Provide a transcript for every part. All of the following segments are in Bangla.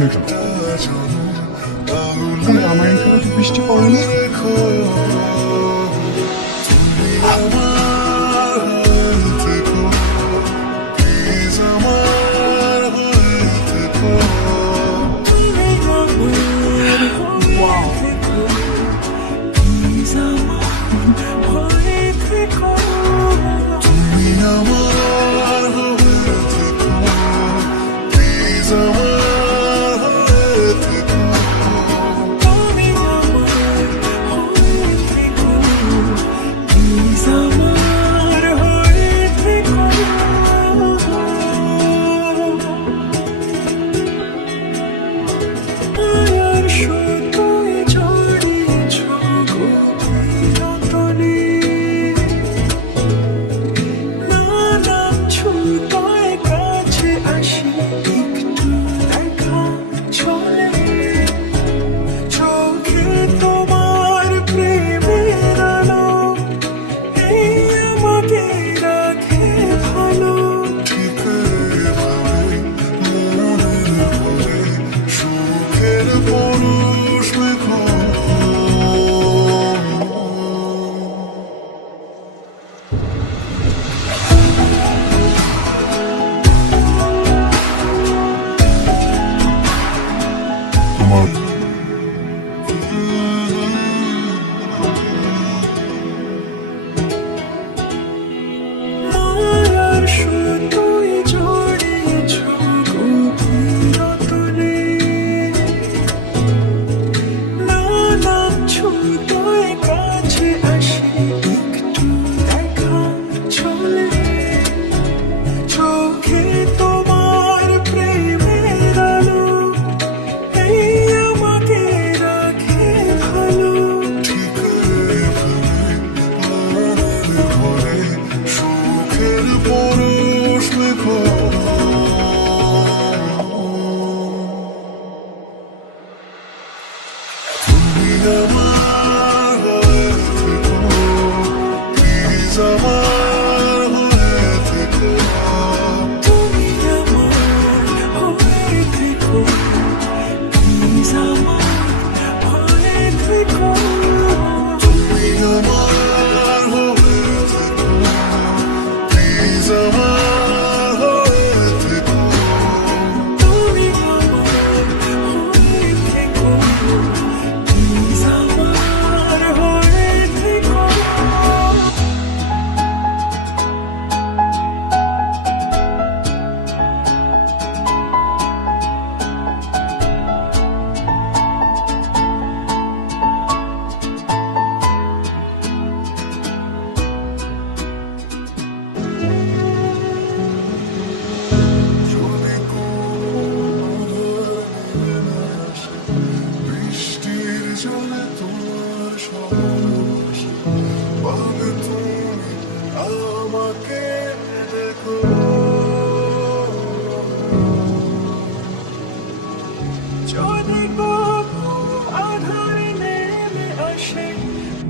হয়ে গেল। তাহলে আমার এখানে তো বৃষ্টি পড়ে না।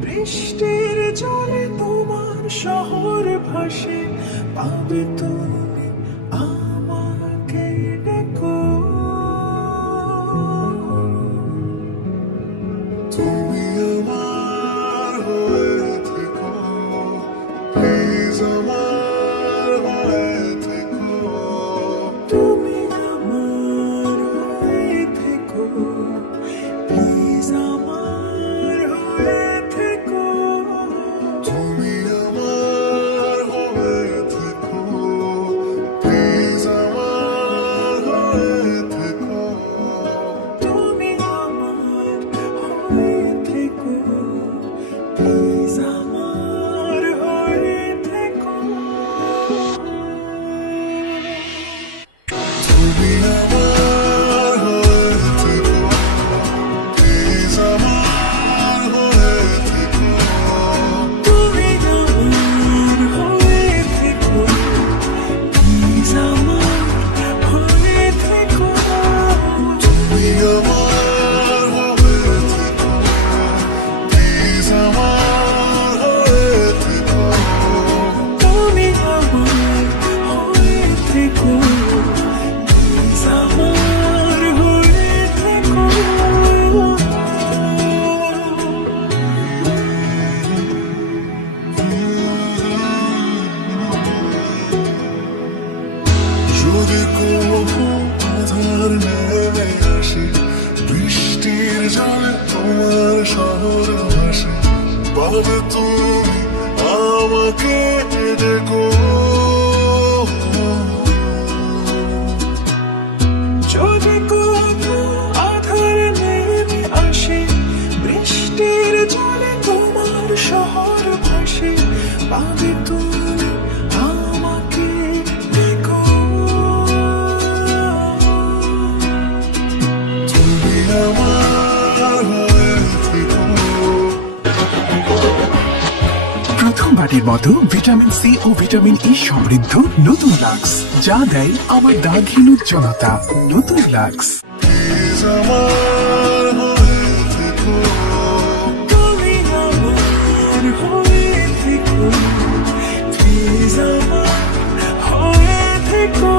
বৃষ্টির জলে তোমার শহর ভাসে, পাবে তুমি আমাকে ডেকো। তুমি আমার হয়ে থেকো, প্লিজ আমার হয়ে থেকো। তুমি আমার হয়ে থেকো, প্লিজ আমার হয়ে থেকো। তুমি আমার হয়ে থেকো, প্লিজ আমার হয়ে থেকো। তুমি আমার হয়ে থেকো, প্লিজ আমার হয়ে থেকো। তুমি আমার হয়ে থেকো, প্লিজ আমার হয়ে থেকো। তুমি আমার হয়ে থেকো, প্লিজ আমার হয়ে থেকো। তুমি আমার হয়ে থেকো, প্লিজ আমার হয়ে থেকো। তুমি আমার হয়ে থেকো, প্লিজ কবু আধার নেমে আসে, বৃষ্টির জলে তোমার শহর ভাসে, পাবে তুমি আমাকে ডেকো। যদি কোনো আধার নেমে আসে, বৃষ্টির জলে তোমার শহর ভাসে, পাবে তুমি আমাকে দেখো। তুমি আমার হয়ে থেকো। প্রথমবারের মতো ভিটামিন সি ও ভিটামিন ই সমৃদ্ধ নতুন লাক্স, যা দেয় আমার দাগহীন উজ্জ্বলতা। নতুন লাক্স। প্লিজ আমার হয়ে থেকো। তুমি আমার হয়ে থেকো, প্লিজ আমার হয়ে থেকো।